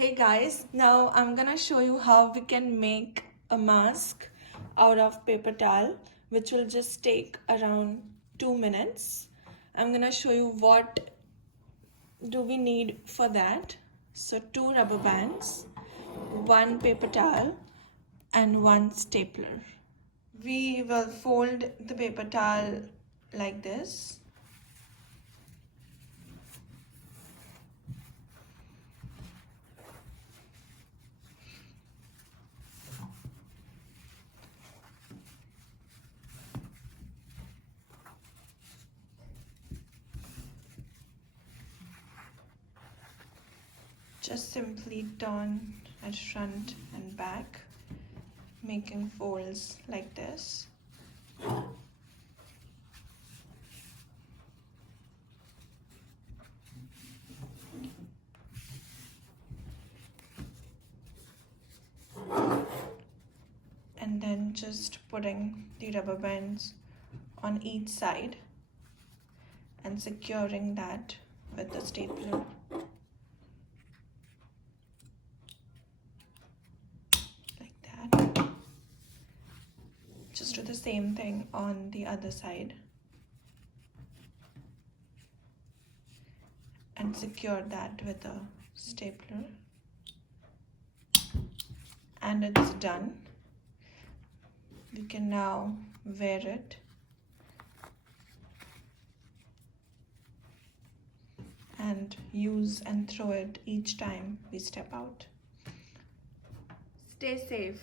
Hey guys, now I'm gonna show you how we can make a mask out of paper towel, which will just take around 2 minutes. I'm gonna show you what do we need for that. So 2 rubber bands, 1 paper towel and 1 stapler. We will fold the paper towel like this. Just simply turn at front and back, making folds like this. And then just putting the rubber bands on each side and securing that with the stapler. Like that. Just do the same thing on the other side. And secure that with a stapler. And it's done. We can now wear it. And use and throw it each time we step out. Stay safe.